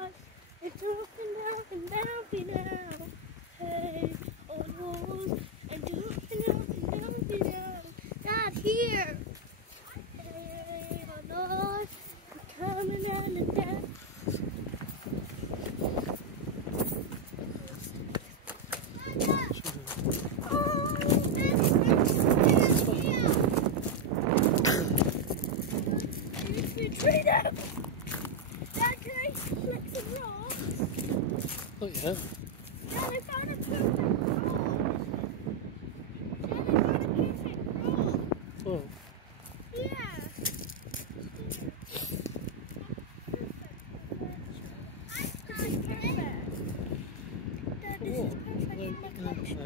stars. It's up and down and down. Hey, on walls and up and down. Not here. Hey, on walls, we're coming down and down. Tree down. Dad, can I flip some rocks? Oh yeah. Dad, I found a perfect rock. Dad, I found a perfect rock. Oh. Yeah. This is perfect. Dad, this is perfect in my collection.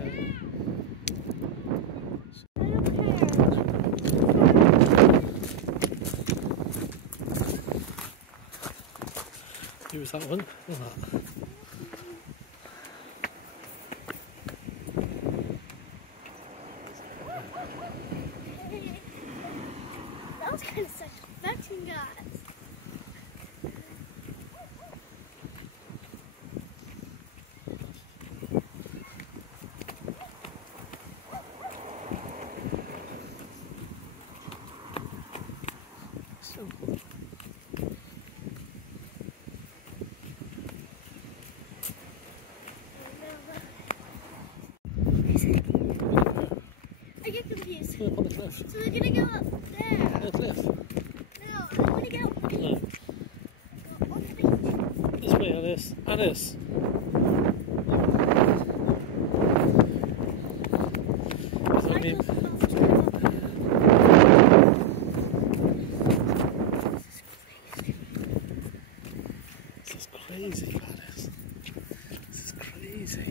I don't care. Who was that one? Look at that. That was kind of such a fetching, guys. I get confused. Yeah, on the cliff. So they're gonna go up there. Yeah, the cliff. No, I want to go up the beach. No. On the beach. This way, Alice. Alice. Does that mean... This is crazy, Alice. This is crazy.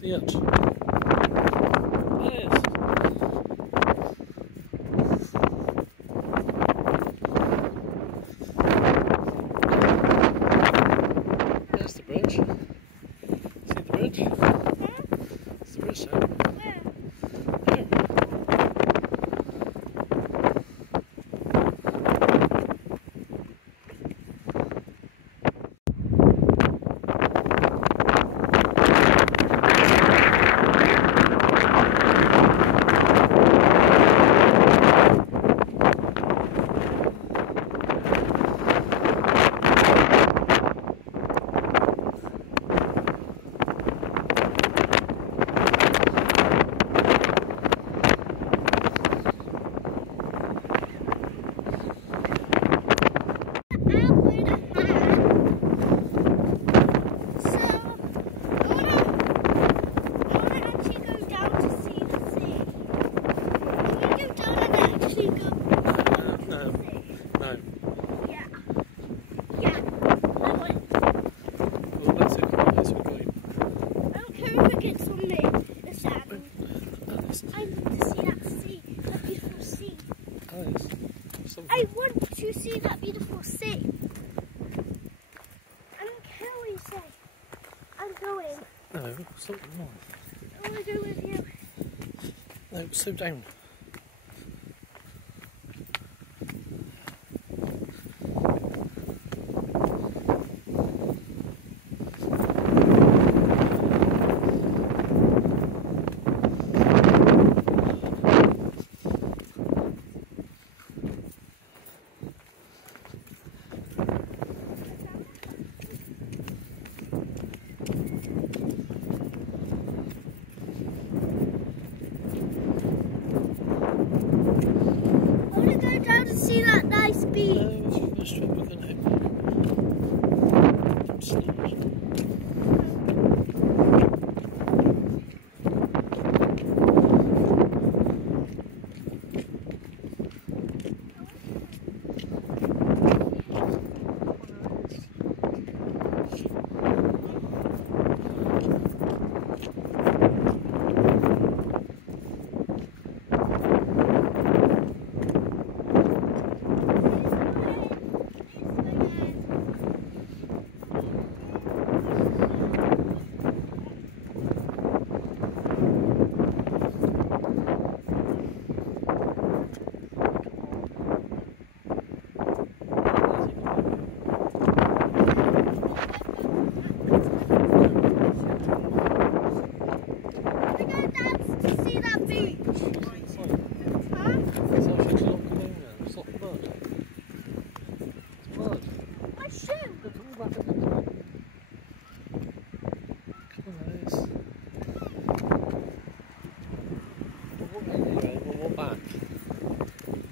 The edge. Yes. There's the bridge. See the bridge? It's the bridge there. Where? There. I want to see that beautiful sea. I don't care what you say. I'm going. No, something more. I want to go with you. No, slow down. I want to go down to see that nice beach. No, it's the first trip we're going to have. It's not.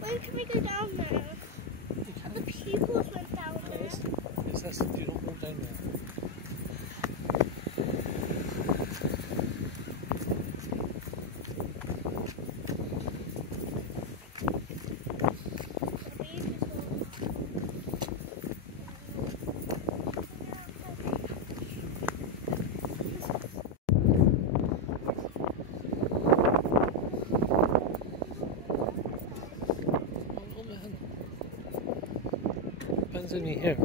When can we go down there? The people went down there. It's less if you don't go down there. Depends on your hair.